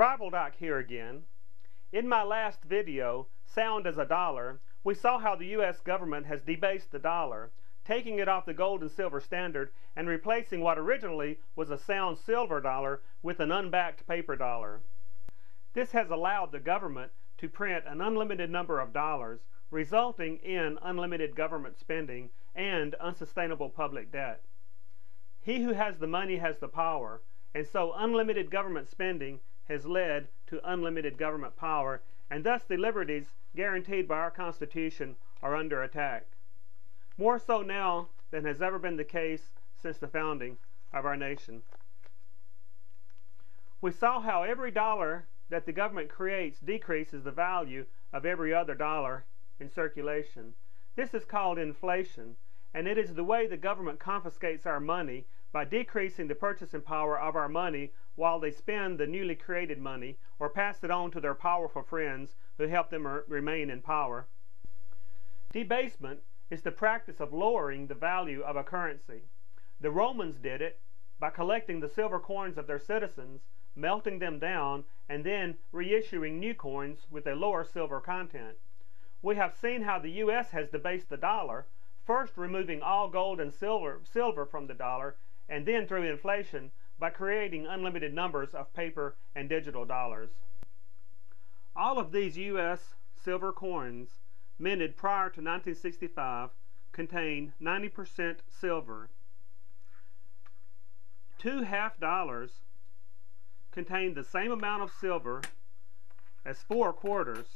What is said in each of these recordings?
Survival Doc here again. In my last video, Sound as a Dollar, we saw how the U.S. government has debased the dollar, taking it off the gold and silver standard and replacing what originally was a sound silver dollar with an unbacked paper dollar. This has allowed the government to print an unlimited number of dollars, resulting in unlimited government spending and unsustainable public debt. He who has the money has the power, and so unlimited government spending has led to unlimited government power, and thus the liberties guaranteed by our Constitution are under attack. More so now than has ever been the case since the founding of our nation. We saw how every dollar that the government creates decreases the value of every other dollar in circulation. This is called inflation, and it is the way the government confiscates our money by decreasing the purchasing power of our money while they spend the newly created money or pass it on to their powerful friends who help them remain in power. Debasement is the practice of lowering the value of a currency. The Romans did it by collecting the silver coins of their citizens, melting them down, and then reissuing new coins with a lower silver content. We have seen how the U.S. has debased the dollar, first removing all gold and silver from the dollar, and then through inflation by creating unlimited numbers of paper and digital dollars. All of these U.S. silver coins minted prior to 1965 contain 90% silver. 2 half dollars contain the same amount of silver as 4 quarters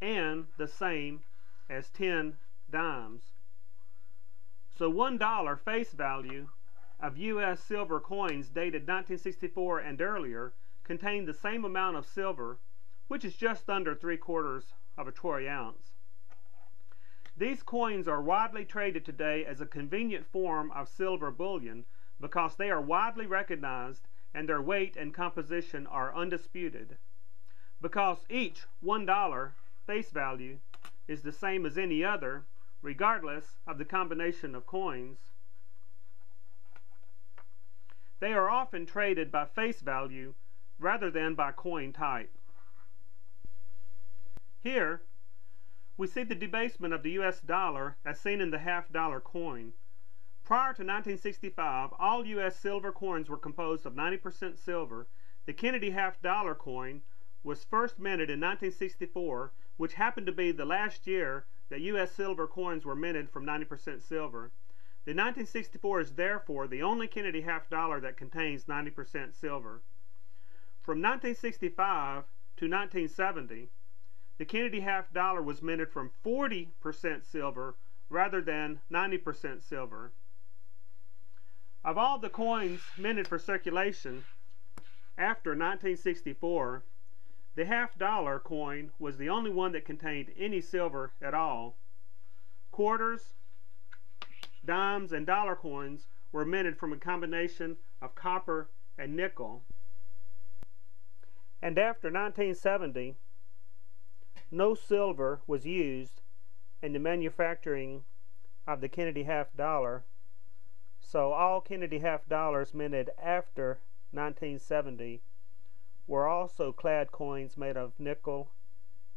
and the same as 10 dimes. So $1 face value of U.S. silver coins dated 1964 and earlier contain the same amount of silver, which is just under 3/4 of a troy ounce. These coins are widely traded today as a convenient form of silver bullion because they are widely recognized and their weight and composition are undisputed. Because each $1 face value is the same as any other, regardless of the combination of coins, they are often traded by face value rather than by coin type. Here, we see the debasement of the U.S. dollar as seen in the half-dollar coin. Prior to 1965, all U.S. silver coins were composed of 90% silver. The Kennedy half-dollar coin was first minted in 1964, which happened to be the last year that U.S. silver coins were minted from 90% silver. The 1964 is therefore the only Kennedy half-dollar that contains 90% silver. From 1965 to 1970, the Kennedy half-dollar was minted from 40% silver rather than 90% silver. Of all the coins minted for circulation after 1964, the half-dollar coin was the only one that contained any silver at all. Quarters, dimes, and dollar coins were minted from a combination of copper and nickel. And after 1970, no silver was used in the manufacturing of the Kennedy half-dollar, so all Kennedy half-dollars minted after 1970 were also clad coins made of nickel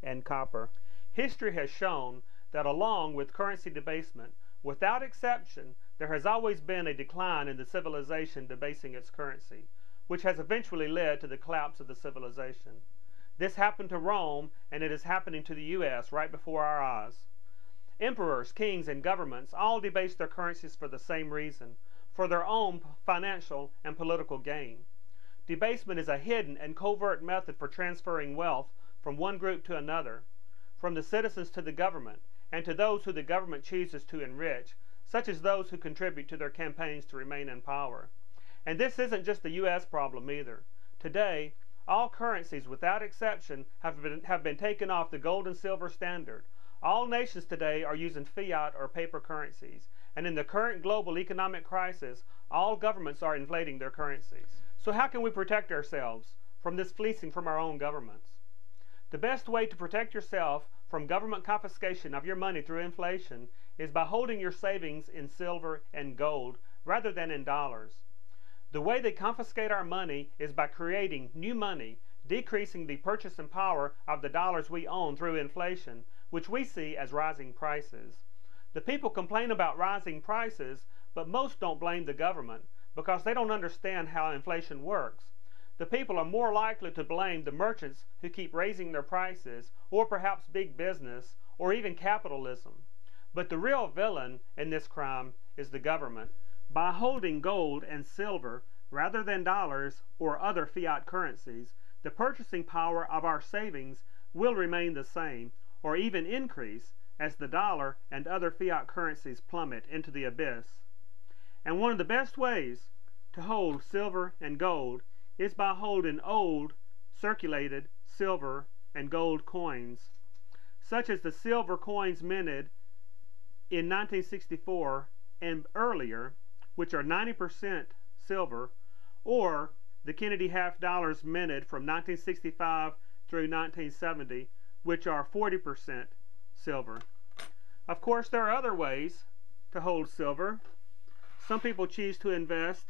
and copper. History has shown that along with currency debasement, without exception, there has always been a decline in the civilization debasing its currency, which has eventually led to the collapse of the civilization. This happened to Rome, and it is happening to the U.S. right before our eyes. Emperors, kings, and governments all debased their currencies for the same reason, for their own financial and political gain. Debasement is a hidden and covert method for transferring wealth from one group to another, from the citizens to the government, and to those who the government chooses to enrich, such as those who contribute to their campaigns to remain in power. And this isn't just a U.S. problem either. Today, all currencies, without exception, have been taken off the gold and silver standard. All nations today are using fiat or paper currencies, and in the current global economic crisis, all governments are inflating their currencies. So how can we protect ourselves from this fleecing from our own governments? The best way to protect yourself from government confiscation of your money through inflation is by holding your savings in silver and gold rather than in dollars. The way they confiscate our money is by creating new money, decreasing the purchasing power of the dollars we own through inflation, which we see as rising prices. The people complain about rising prices, but most don't blame the government because they don't understand how inflation works. The people are more likely to blame the merchants who keep raising their prices, or perhaps big business, or even capitalism. But the real villain in this crime is the government. By holding gold and silver rather than dollars or other fiat currencies, the purchasing power of our savings will remain the same or even increase as the dollar and other fiat currencies plummet into the abyss. And one of the best ways to hold silver and gold is by holding old, circulated silver and gold coins, such as the silver coins minted in 1964 and earlier, which are 90% silver, or the Kennedy half dollars minted from 1965 through 1970, which are 40% silver. Of course, there are other ways to hold silver. Some people choose to invest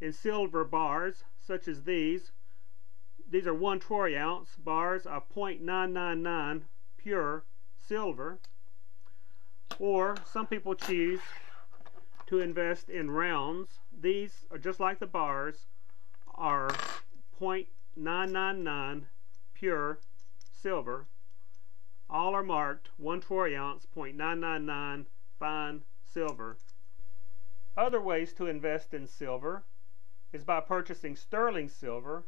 in silver bars, such as these. These are 1 troy ounce bars of 0.999 pure silver. Or some people choose to invest in rounds. These are just like the bars, are 0.999 pure silver. All are marked 1 troy ounce, 0.999 fine silver. Other ways to invest in silver is by purchasing sterling silver,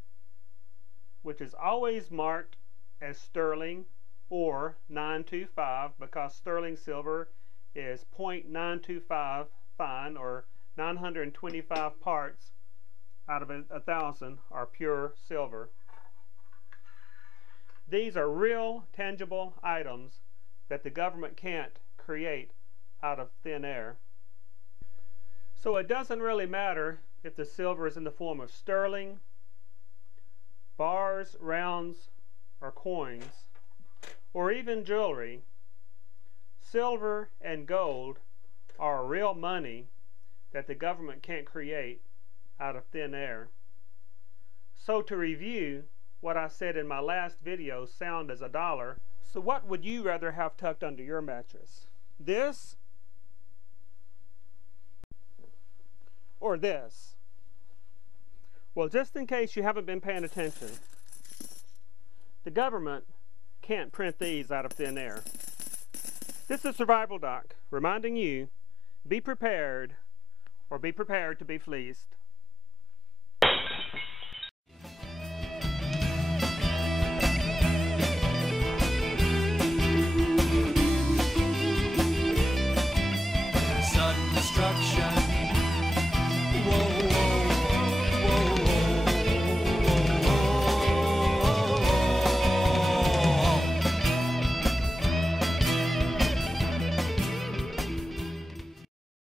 which is always marked as sterling or 925 because sterling silver is 0.925 fine, or 925 parts out of 1,000 are pure silver. These are real, tangible items that the government can't create out of thin air. So it doesn't really matter if the silver is in the form of sterling, bars, rounds, or coins, or even jewelry. Silver and gold are real money that the government can't create out of thin air. So to review what I said in my last video, sound as a dollar. So what would you rather have tucked under your mattress? This or this? Well, just in case you haven't been paying attention, the government can't print these out of thin air. This is Survival Doc, reminding you, be prepared or be prepared to be fleeced.